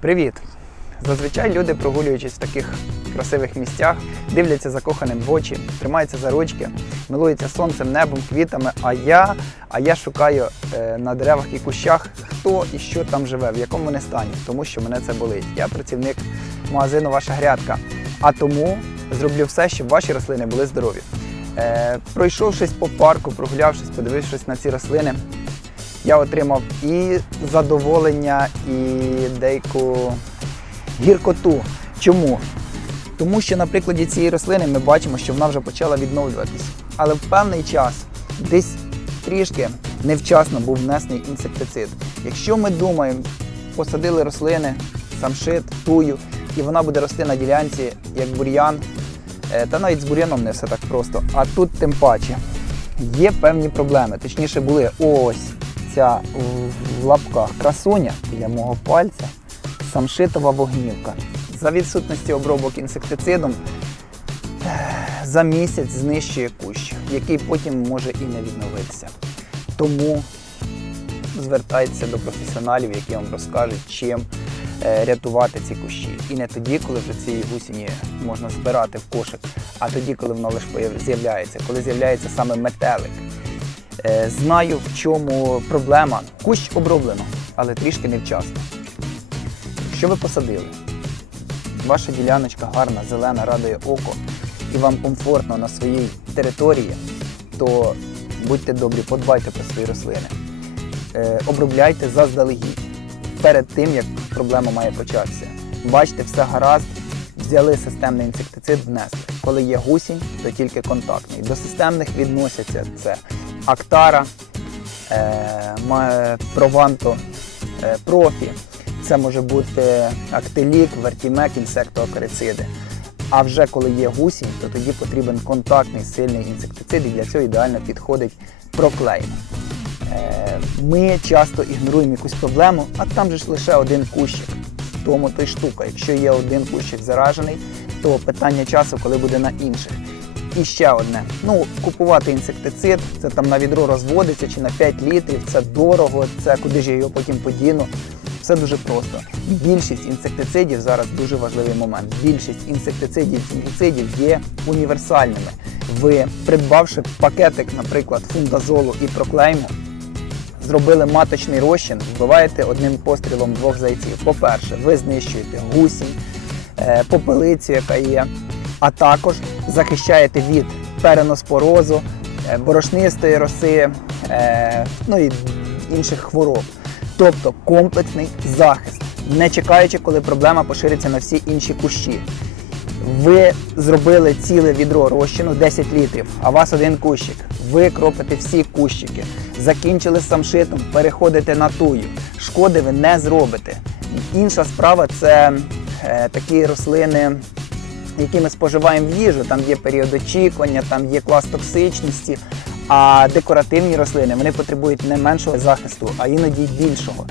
Привіт! Зазвичай люди, прогулюючись в таких красивих місцях, дивляться закоханим в очі, тримаються за ручки, милуються сонцем, небом, квітами. А я, а я шукаю е, на деревах і кущах, хто і що там живе, в якому вони стані, тому що мене це болить. Я працівник магазину Ваша грядка. А тому зроблю все, щоб ваші рослини були здорові. Е, пройшовшись по парку, прогулявшись, подивившись на ці рослини, я отримав і задоволення, і деяку гіркоту. Чому? Тому що на прикладі цієї рослини ми бачимо, що вона вже почала відновлюватись. Але в певний час, десь трішки невчасно був внесений інсектицид. Якщо ми думаємо, посадили рослини, самшит, тую, і вона буде рости на ділянці як бур'ян, е, та навіть з бур'яном не все так просто. А тут тим паче є певні проблеми. Точніше були ось ця в- лапках красуня біля мого пальця, самшитова вогнівка. За відсутності обробок інсектицидом за місяць знищує кущ, який потім може і не відновитися. Тому звертайтеся до професіоналів, які вам розкажуть, чим е, рятувати ці кущі. І не тоді, коли вже ці гусіні можна збирати в кошик, а тоді, коли воно лише з'являється, коли з'являється саме метелик. Е, Знаю, в чому проблема. Кущ оброблено, але трішки невчасно. Якщо ви посадили, ваша діляночка гарна, зелена, радує око, і вам комфортно на своїй території, то будьте добрі, подбайте про свої рослини. Е, обробляйте заздалегідь перед тим, як проблема має початися. Бачите, все гаразд, взяли системний інсектицид, внесли. Коли є гусінь, то тільки контактний. До системних відносяться це Актара, е, Прованто, е, Профі. Це може бути актилік, вертімек, інсектоакарициди. А вже коли є гусінь, то тоді потрібен контактний сильний інсектицид, і для цього ідеально підходить проклейн. Е, Ми часто ігноруємо якусь проблему, а там же ж лише один кущик. Тому то й штука. Якщо є один кущик заражений, то питання часу, коли буде на інших. І ще одне. Ну, купувати інсектицид, це там на відро розводиться чи на 5 літрів, це дорого, це куди ж я його потім подіну. Все дуже просто. Більшість інсектицидів зараз дуже важливий момент. Більшість інсектицидів фунгіцидів є універсальними. Ви, придбавши пакетик, наприклад, фундазолу і проклейму, зробили маточний розчин, вбиваєте одним пострілом двох зайців. По-перше, ви знищуєте гусінь, е, попелицю, яка є, а також захищаєте від переноспорозу, е, борошнистої роси, е, ну і інших хвороб. Тобто комплексний захист, не чекаючи, коли проблема пошириться на всі інші кущі. Ви зробили ціле відро розчину 10 літрів, а у вас один кущик. Ви кропите всі кущики. Закінчили самшитом, переходите на тую. Шкоди ви не зробите. Інша справа це е, такі рослини, які ми споживаємо в їжу. Там є період очікування, там є клас токсичності. А декоративні рослини вони потребують не меншого захисту, а іноді більшого.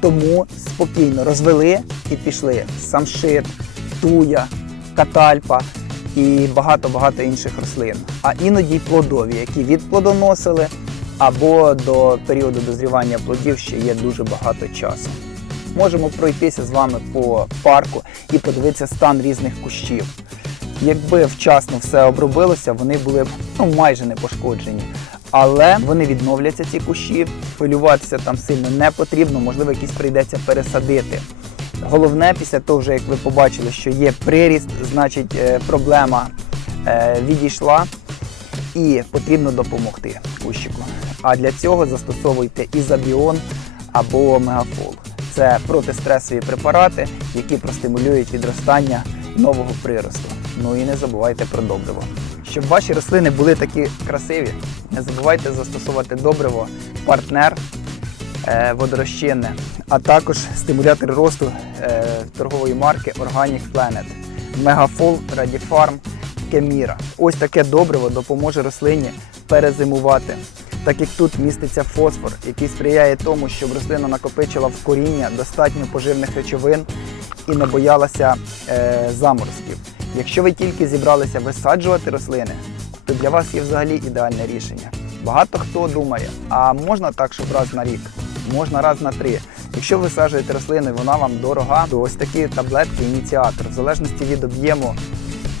Тому спокійно розвели і пішли самшит, туя, катальпа і багато-багато інших рослин. А іноді й плодові, які відплодоносили, або до періоду дозрівання плодів ще є дуже багато часу. Можемо пройтися з вами по парку і подивитися стан різних кущів. Якби вчасно все обробилося, вони були б ну, майже не пошкоджені. Але вони відновляться ці кущі, хвилюватися там сильно не потрібно, можливо, якісь прийдеться пересадити. Головне, після того, як ви побачили, що є приріст, значить е, проблема е, відійшла і потрібно допомогти кущику. А для цього застосовуйте ізобіон або мегафол. Це протистресові препарати, які простимулюють відростання нового приросту. Ну і не забувайте про добриво. Щоб ваші рослини були такі красиві, не забувайте застосовувати добриво, партнер е, водорозчинне, а також стимулятор росту е, торгової марки Organic Planet, Мегафол, Радіфарм, Кеміра. Ось таке добриво допоможе рослині перезимувати. Так як тут міститься фосфор, який сприяє тому, щоб рослина накопичила в коріння достатньо поживних речовин і не боялася е, заморозків. Якщо ви тільки зібралися висаджувати рослини, то для вас є взагалі ідеальне рішення. Багато хто думає, а можна так, щоб раз на рік, можна раз на три. Якщо ви саджуєте рослину і вона вам дорога, то ось такі таблетки ініціатор, в залежності від об'єму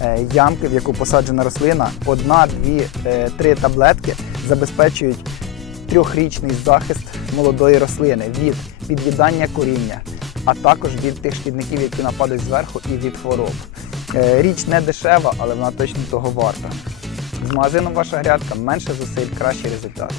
е, ямки, в яку посаджена рослина, одна, дві, е, три таблетки забезпечують трьохрічний захист молодої рослини від під'їдання коріння, а також від тих шкідників, які нападають зверху, і від хвороб. Е, Річ не дешева, але вона точно того варта. З магазином ваша грядка менше зусиль, кращий результат.